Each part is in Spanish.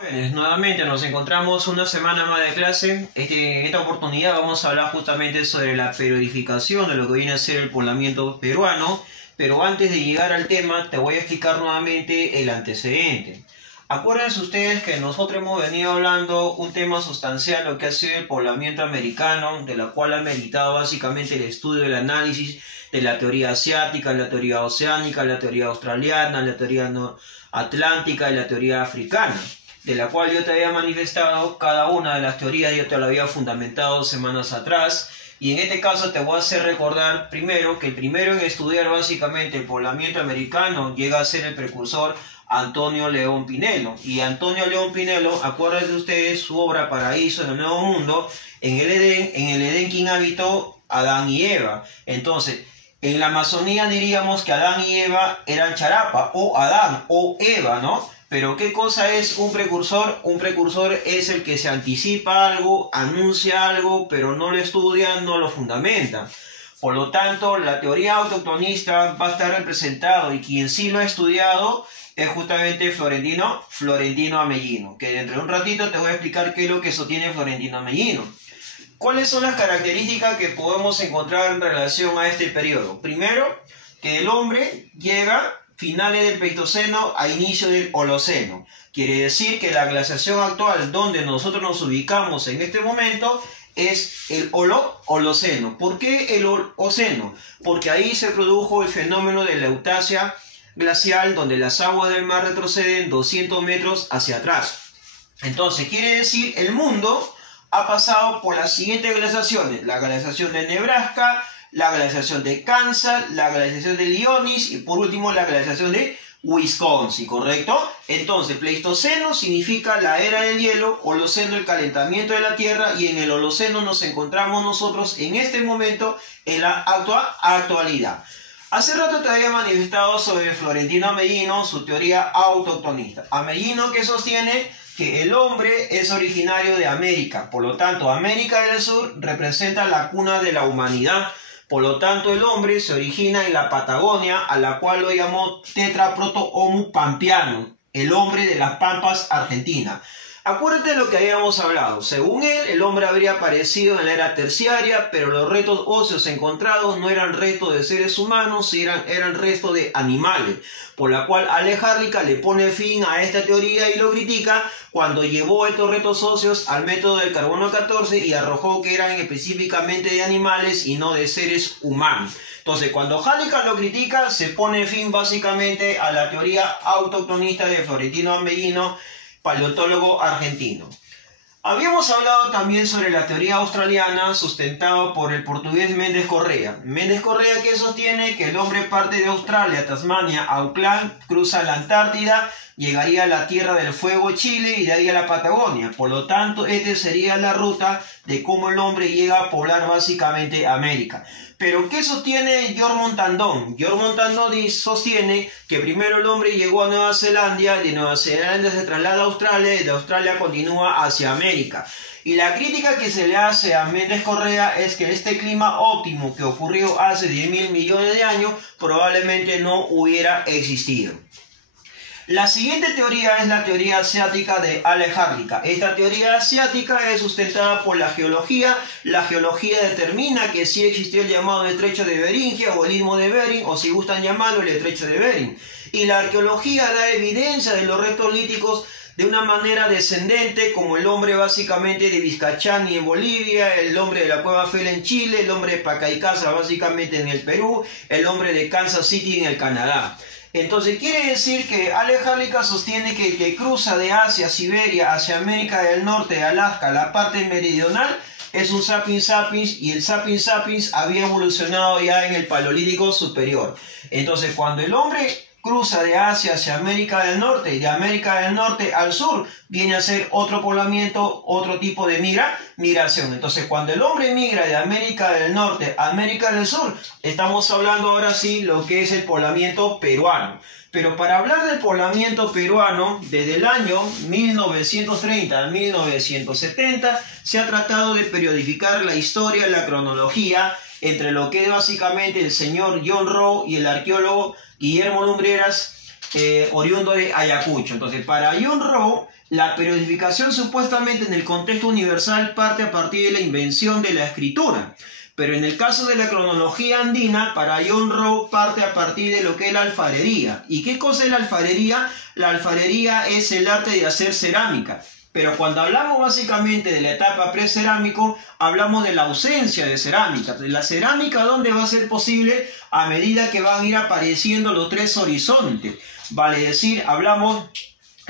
Jóvenes, nuevamente nos encontramos una semana más de clase. En esta oportunidad vamos a hablar justamente sobre la periodificación de lo que viene a ser el poblamiento peruano, pero antes de llegar al tema te voy a explicar nuevamente el antecedente. Acuérdense ustedes que nosotros hemos venido hablando un tema sustancial, lo que ha sido el poblamiento americano, de la cual ha meritado básicamente el estudio, el análisis de la teoría asiática, la teoría oceánica, la teoría australiana, la teoría atlántica y la teoría africana, de la cual yo te había manifestado cada una de las teorías, yo te lo había fundamentado semanas atrás, y en este caso te voy a hacer recordar primero que el primero en estudiar básicamente el poblamiento americano llega a ser el precursor Antonio León Pinelo. Y Antonio León Pinelo, acuérdense ustedes su obra Paraíso en el Nuevo Mundo, en el Edén ¿quién habitó? Adán y Eva. Entonces, en la masonía diríamos que Adán y Eva eran charapa, o Adán, o Eva, ¿no? Pero ¿qué cosa es un precursor? Un precursor es el que se anticipa algo, anuncia algo, pero no lo estudia, no lo fundamenta. Por lo tanto, la teoría autoctonista va a estar representado, y quien sí lo ha estudiado es justamente Florentino Amellino, que dentro de un ratito te voy a explicar qué es lo que sostiene Florentino Amellino. ¿Cuáles son las características que podemos encontrar en relación a este periodo? Primero, que el hombre llega finales del Pleistoceno a inicio del Holoceno. Quiere decir que la glaciación actual donde nosotros nos ubicamos en este momento es el Holoceno. ¿Por qué el Holoceno? Porque ahí se produjo el fenómeno de la eutasia glacial, donde las aguas del mar retroceden 200 metros hacia atrás. Entonces, quiere decir, el mundo ha pasado por las siguientes glaciaciones: la glaciación de Nebraska, la glaciación de Kansas, la glaciación de Illinois y por último la glaciación de Wisconsin, ¿correcto? Entonces, Pleistoceno significa la era del hielo, Holoceno el calentamiento de la Tierra, y en el Holoceno nos encontramos nosotros en este momento en la actualidad. Hace rato te había manifestado sobre Florentino Amellino, su teoría autoctonista. Amellino, que sostiene que el hombre es originario de América, por lo tanto América del Sur representa la cuna de la humanidad. Por lo tanto, el hombre se origina en la Patagonia, a la cual lo llamó Tetraproto-Homo pampeano, el hombre de las Pampas, Argentina. Acuérdate de lo que habíamos hablado. Según él, el hombre habría aparecido en la era terciaria, pero los restos óseos encontrados no eran restos de seres humanos, eran restos de animales. Por la cual Ale Harlika le pone fin a esta teoría y lo critica cuando llevó estos restos óseos al método del carbono 14 y arrojó que eran específicamente de animales y no de seres humanos. Entonces, cuando Harlika lo critica, se pone fin básicamente a la teoría autoctonista de Florentino Amellino, paleontólogo argentino. Habíamos hablado también sobre la teoría australiana sustentada por el portugués Mendes Correa. Mendes Correa, que sostiene que el hombre parte de Australia, Tasmania, Auckland, cruza la Antártida, llegaría a la Tierra del Fuego, Chile, y de ahí a la Patagonia. Por lo tanto, esta sería la ruta de cómo el hombre llega a poblar básicamente América. Pero ¿qué sostiene George Montandon? George Montandon sostiene que primero el hombre llegó a Nueva Zelanda, de Nueva Zelanda se traslada a Australia, y de Australia continúa hacia América. Y la crítica que se le hace a Mendes Correa es que este clima óptimo que ocurrió hace 10.000 millones de años probablemente no hubiera existido. La siguiente teoría es la teoría asiática de Ale Harlika. Esta teoría asiática es sustentada por la geología. La geología determina que sí existió el llamado estrecho de Beringia o el istmo de Bering, o si gustan llamarlo el estrecho de Bering. Y la arqueología da evidencia de los restos líticos de una manera descendente, como el hombre básicamente de Vizcachani en Bolivia, el hombre de la Cueva Fela en Chile, el hombre de Pacaicasa básicamente en el Perú, el hombre de Kansas City en el Canadá. Entonces quiere decir que Ale Harlika sostiene que el que cruza de Asia a Siberia hacia América del Norte, Alaska, la parte meridional, es un sapiens sapiens, y el sapiens sapiens había evolucionado ya en el Paleolítico superior. Entonces, cuando el hombre cruza de Asia hacia América del Norte y de América del Norte al sur, viene a ser otro poblamiento, otro tipo de migración. Entonces, cuando el hombre migra de América del Norte a América del Sur, estamos hablando ahora sí lo que es el poblamiento peruano. Pero para hablar del poblamiento peruano, desde el año 1930 al 1970, se ha tratado de periodificar la historia, la cronología, entre lo que es básicamente el señor John Rowe y el arqueólogo Guillermo Lumbreras, oriundo de Ayacucho. Entonces, para John Rowe, La periodificación supuestamente en el contexto universal parte a partir de la invención de la escritura. Pero en el caso de la cronología andina, para John Rowe parte a partir de lo que es la alfarería. ¿Y qué cosa es la alfarería? La alfarería es el arte de hacer cerámica. Pero cuando hablamos básicamente de la etapa precerámico, hablamos de la ausencia de cerámica. La cerámica, ¿dónde va a ser posible? A medida que van a ir apareciendo los tres horizontes. Vale decir, hablamos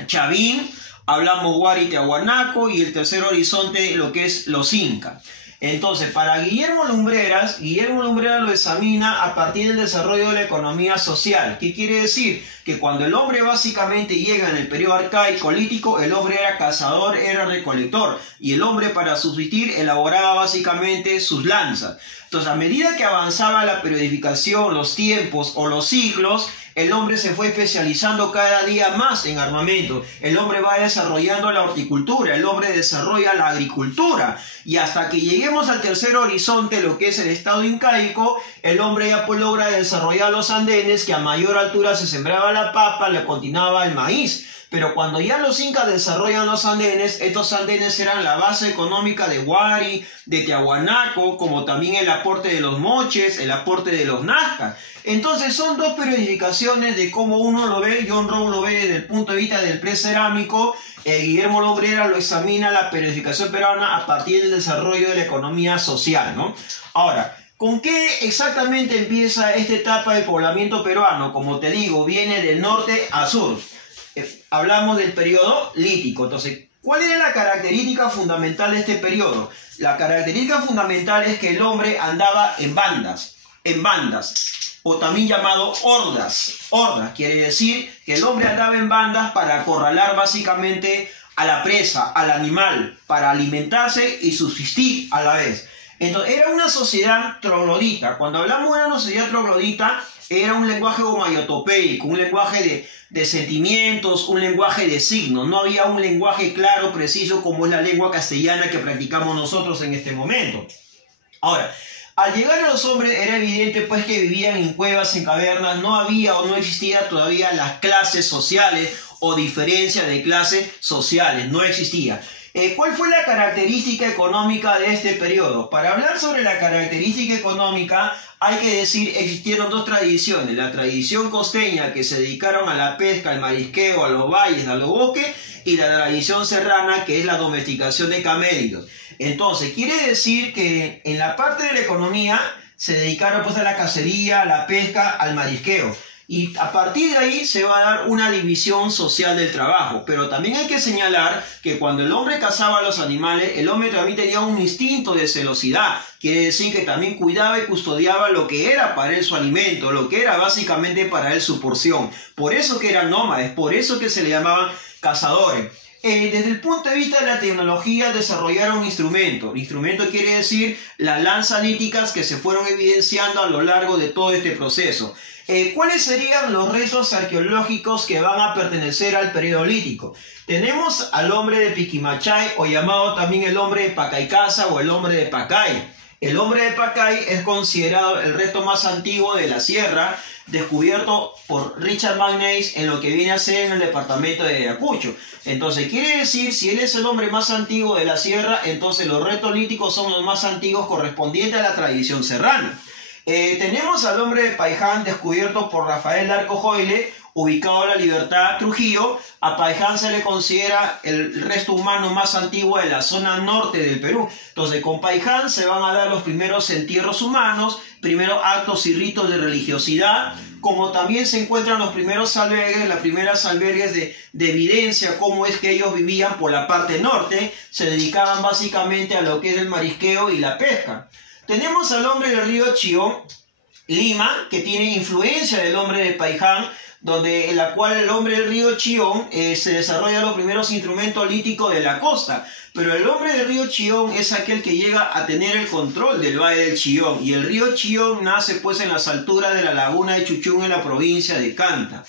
Chavín, hablamos Huari y Tiahuanaco, y el tercer horizonte lo que es los Incas. Entonces, para Guillermo Lumbreras lo examina a partir del desarrollo de la economía social. ¿Qué quiere decir? Que cuando el hombre básicamente llega en el periodo arcaico lítico, el hombre era cazador, era recolector, y el hombre para subsistir elaboraba básicamente sus lanzas. Entonces, a medida que avanzaba la periodificación, los tiempos o los siglos, el hombre se fue especializando cada día más en armamento. El hombre va desarrollando la horticultura, el hombre desarrolla la agricultura. Y hasta que lleguemos al tercer horizonte, lo que es el estado incaico, el hombre ya pues logra desarrollar los andenes, que a mayor altura se sembraba la papa, le continuaba el maíz. Pero cuando ya los incas desarrollan los andenes, estos andenes eran la base económica de Huari, de Tiahuanaco, como también el aporte de los moches, el aporte de los nazcas. Entonces son dos periodificaciones de cómo uno lo ve. John Rowe lo ve desde el punto de vista del precerámico, Guillermo Lumbreras lo examina la periodificación peruana a partir del desarrollo de la economía social, ¿no? Ahora, ¿con qué exactamente empieza esta etapa del poblamiento peruano? Como te digo, viene del norte a sur. Hablamos del periodo lítico. Entonces, ¿cuál era la característica fundamental de este periodo? La característica fundamental es que el hombre andaba en bandas, o también llamado hordas. Hordas quiere decir que el hombre andaba en bandas para acorralar básicamente a la presa, al animal, para alimentarse y subsistir a la vez. Entonces, era una sociedad troglodita. Cuando hablamos de una sociedad troglodita, era un lenguaje homayotopeico, un lenguaje de sentimientos, un lenguaje de signos. No había un lenguaje claro, preciso, como es la lengua castellana que practicamos nosotros en este momento. Ahora, al llegar a los hombres era evidente pues que vivían en cuevas, en cavernas. No había o no existía todavía las clases sociales o diferencia de clases sociales. No existía. ¿Cuál fue la característica económica de este periodo? Para hablar sobre la característica económica hay que decir, existieron dos tradiciones. La tradición costeña, que se dedicaron a la pesca, al marisqueo, a los valles, a los bosques, y la tradición serrana, que es la domesticación de camélidos. Entonces, quiere decir que en la parte de la economía se dedicaron pues a la cacería, a la pesca, al marisqueo. Y a partir de ahí se va a dar una división social del trabajo. Pero también hay que señalar que cuando el hombre cazaba a los animales, el hombre también tenía un instinto de celosidad. Quiere decir que también cuidaba y custodiaba lo que era para él su alimento, lo que era básicamente para él su porción. Por eso que eran nómades, por eso que se le llamaban cazadores. Desde el punto de vista de la tecnología desarrollaron instrumentos. Instrumento quiere decir las lanzas líticas que se fueron evidenciando a lo largo de todo este proceso. ¿Cuáles serían los restos arqueológicos que van a pertenecer al periodo lítico? Tenemos al hombre de Piquimachay, o llamado también el hombre de Pacaycasa o el hombre de Pacay. El hombre de Pacay es considerado el resto más antiguo de la sierra, descubierto por Richard McNeice en lo que viene a ser en el departamento de Ayacucho. Entonces, quiere decir, si él es el hombre más antiguo de la sierra, entonces los restos líticos son los más antiguos correspondientes a la tradición serrana. Tenemos al hombre de Paiján, descubierto por Rafael Larco Joyle, ubicado en La Libertad, Trujillo. A Paiján se le considera el resto humano más antiguo de la zona norte del Perú. Entonces, con Paiján se van a dar los primeros entierros humanos, primeros actos y ritos de religiosidad, como también se encuentran los primeros albergues, las primeras albergues de evidencia, cómo es que ellos vivían por la parte norte. Se dedicaban básicamente a lo que es el marisqueo y la pesca. Tenemos al hombre del río Chillón, Lima, que tiene influencia del hombre de Paiján, en la cual el hombre del río Chillón se desarrollan los primeros instrumentos líticos de la costa. Pero el hombre del río Chillón es aquel que llega a tener el control del valle del Chillón. Y el río Chillón nace pues en las alturas de la laguna de Chuchún en la provincia de Canta.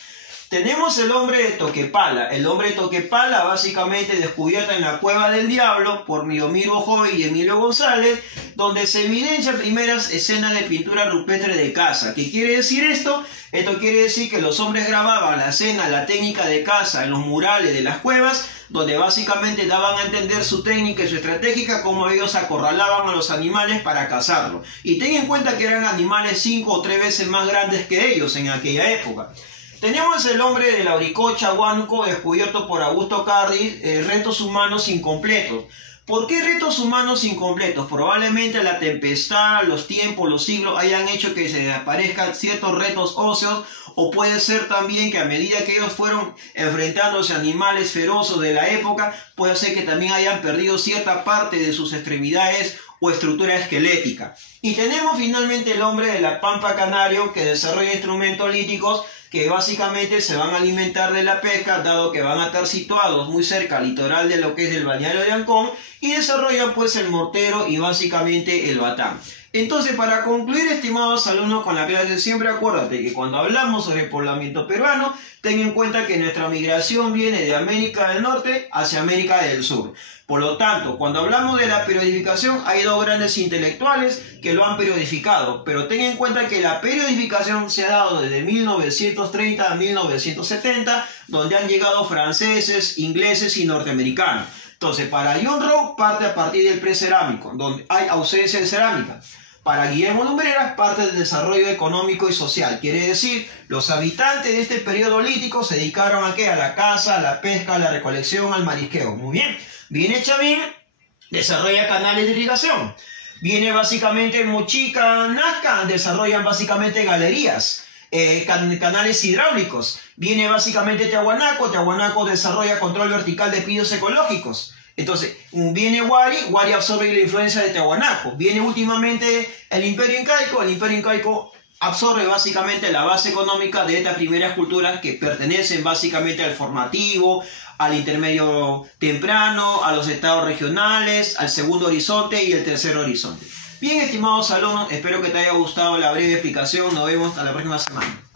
Tenemos el hombre de Toquepala. El hombre de Toquepala básicamente descubierto en la Cueva del Diablo por Miodomiro Joy y Emilio González, donde se evidencian primeras escenas de pintura rupestre de caza. ¿Qué quiere decir esto? Esto quiere decir que los hombres grababan la escena, la técnica de caza en los murales de las cuevas, donde básicamente daban a entender su técnica y su estrategia, cómo ellos acorralaban a los animales para cazarlos. Y ten en cuenta que eran animales 5 o 3 veces más grandes que ellos en aquella época. Tenemos el hombre de Lauricocha, Huánuco, descubierto por Augusto Cardi, restos humanos incompletos. ¿Por qué restos humanos incompletos? Probablemente la tempestad, los tiempos, los siglos hayan hecho que se aparezcan ciertos restos óseos, o puede ser también que a medida que ellos fueron enfrentándose a animales feroces de la época, puede ser que también hayan perdido cierta parte de sus extremidades o estructura esquelética. Y tenemos finalmente el hombre de la Pampa Canario, que desarrolla instrumentos líticos que básicamente se van a alimentar de la pesca, dado que van a estar situados muy cerca al litoral de lo que es el balneario de Ancón, y desarrollan pues el mortero y básicamente el batán. Entonces, para concluir, estimados alumnos, con la clase, siempre acuérdate que cuando hablamos sobre el poblamiento peruano, ten en cuenta que nuestra migración viene de América del Norte hacia América del Sur. Por lo tanto, cuando hablamos de la periodificación, hay dos grandes intelectuales que lo han periodificado, pero ten en cuenta que la periodificación se ha dado desde 1930 a 1970, donde han llegado franceses, ingleses y norteamericanos. Entonces, para John Rowe parte a partir del precerámico, donde hay ausencia de cerámica. Para Guillermo Lumbreras parte del desarrollo económico y social. Quiere decir, los habitantes de este periodo lítico se dedicaron ¿a qué? A la caza, a la pesca, a la recolección, al marisqueo. Muy bien. Viene Chavín, desarrolla canales de irrigación. Viene básicamente Mochica, Nazca, desarrollan básicamente galerías, canales hidráulicos. Viene básicamente Tiahuanaco desarrolla control vertical de pisos ecológicos. Entonces, viene Huari absorbe la influencia de Tiahuanaco. Viene últimamente el Imperio Incaico absorbe básicamente la base económica de estas primeras culturas que pertenecen básicamente al formativo, al intermedio temprano, a los estados regionales, al segundo horizonte y el tercer horizonte. Bien, estimados alumnos, espero que te haya gustado la breve explicación. Nos vemos hasta la próxima semana.